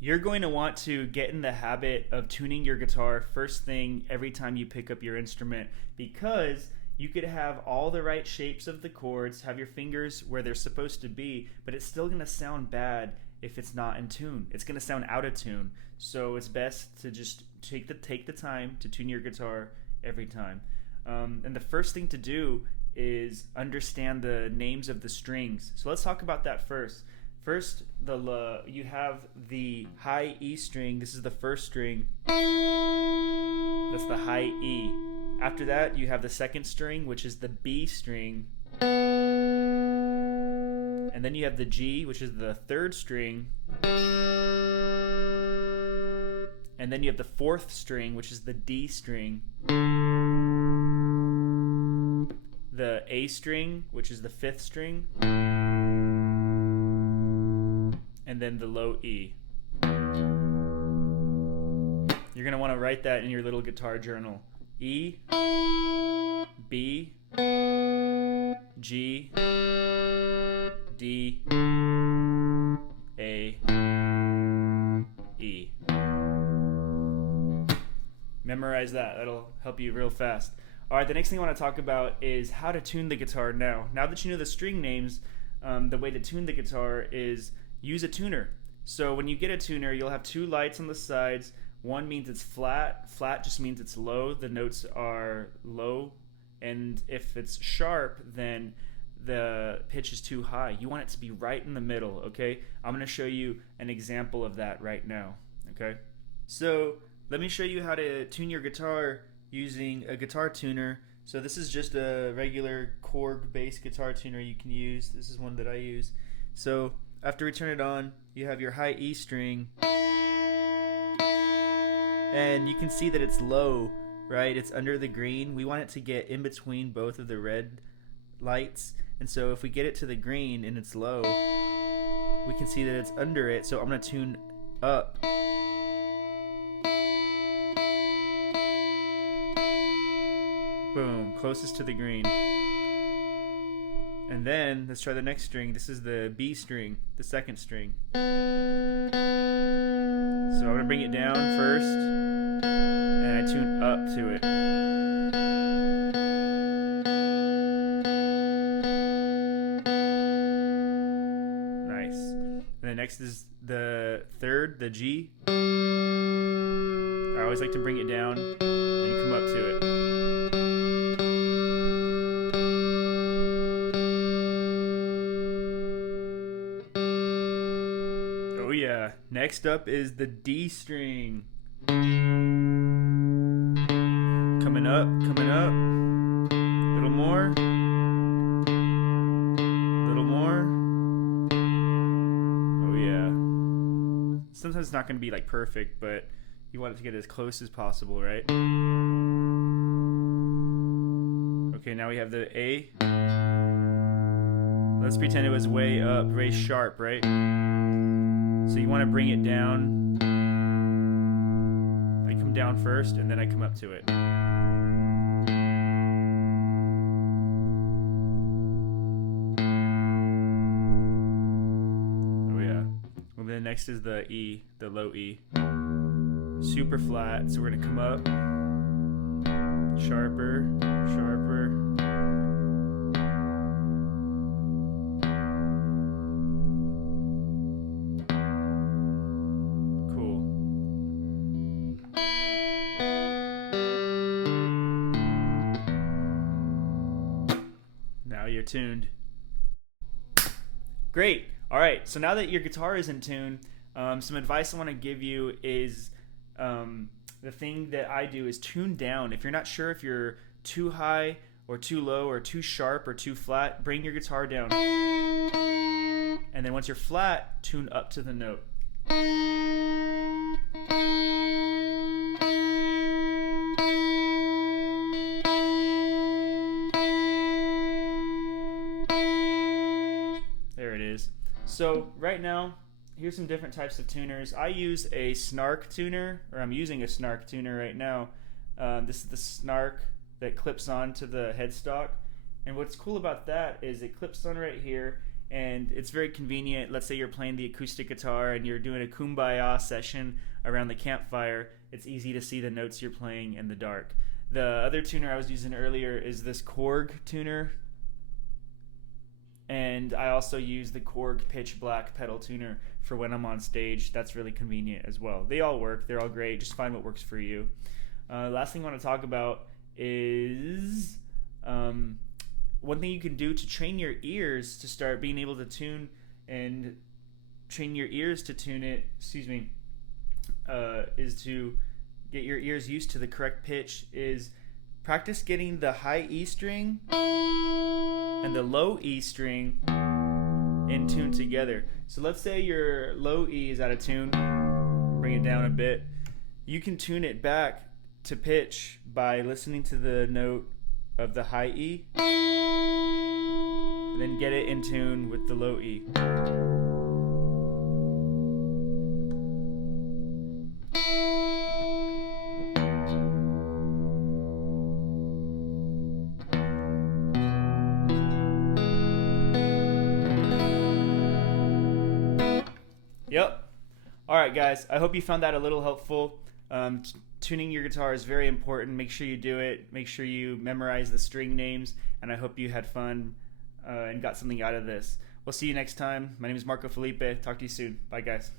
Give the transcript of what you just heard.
You're going to want to get in the habit of tuning your guitar first thing every time you pick up your instrument, because you could have all the right shapes of the chords, have your fingers where they're supposed to be, but it's still going to sound bad if it's not in tune. It's going to sound out of tune. So it's best to just take the time to tune your guitar every time. And the first thing to do is understand the names of the strings. So let's talk about that first. First, you have the high E string. This is the first string. That's the high E. After that, you have the second string, which is the B string. And then you have the G, which is the third string. And then you have the fourth string, which is the D string. The A string, which is the fifth string. And then the low E. You're going to want to write that in your little guitar journal. E, B, G, D, A, E. Memorize that. That'll help you real fast. Alright, the next thing I want to talk about is how to tune the guitar now. Now that you know the string names, the way to tune the guitar is use a tuner. So when you get a tuner, you'll have two lights on the sides. One means it's flat. Flat just means it's low. The notes are low. And if it's sharp, then the pitch is too high. You want it to be right in the middle, okay? I'm going to show you an example of that right now, okay? So let me show you how to tune your guitar using a guitar tuner. So this is just a regular Korg-based guitar tuner you can use. This is one that I use. So after we turn it on, you have your high E string, and you can see that it's low, right? It's under the green. We want it to get in between both of the red lights, and so if we get it to the green and it's low, we can see that it's under it. So I'm going to tune up. Boom, closest to the green. And then let's try the next string. This is the B string, the second string. So I'm going to bring it down first, and I tune up to it. Nice. And then next is the third, the G. I always like to bring it down and come up to it. Next up is the D string. Coming up, coming up. A little more. A little more. Oh yeah. Sometimes it's not going to be like perfect, but you want it to get as close as possible, right? Okay, now we have the A. Let's pretend it was way up, very sharp, right? So you want to bring it down. I come down first, and then I come up to it. Oh yeah. Well, then next is the E, the low E. Super flat, so we're going to come up. Sharper, sharper. You're tuned. Great. All right. So now that your guitar is in tune, some advice I want to give you is the thing that I do is tune down. If you're not sure if you're too high or too low or too sharp or too flat, bring your guitar down. And then once you're flat, tune up to the note. So right now, here's some different types of tuners. I use a snark tuner, or I'm using a snark tuner right now. This is the snark that clips onto the headstock. And what's cool about that is it clips on right here, and it's very convenient. Let's say you're playing the acoustic guitar and you're doing a kumbaya session around the campfire. It's easy to see the notes you're playing in the dark. The other tuner I was using earlier is this Korg tuner, and I also use the Korg Pitch Black pedal tuner for when I'm on stage. That's really convenient as well. They all work. They're all great. Just find what works for you. Last thing I want to talk about is one thing you can do to train your ears to start being able to tune and train your ears to tune it, is to get your ears used to the correct pitch, is practice getting the high E string and the low E string in tune together. So let's say your low E is out of tune, bring it down a bit. You can tune it back to pitch by listening to the note of the high E and then get it in tune with the low E. Yep. All right, guys. I hope you found that a little helpful. Tuning your guitar is very important. Make sure you do it. Make sure you memorize the string names. And I hope you had fun and got something out of this. We'll see you next time. My name is Marco Felipe. Talk to you soon. Bye, guys.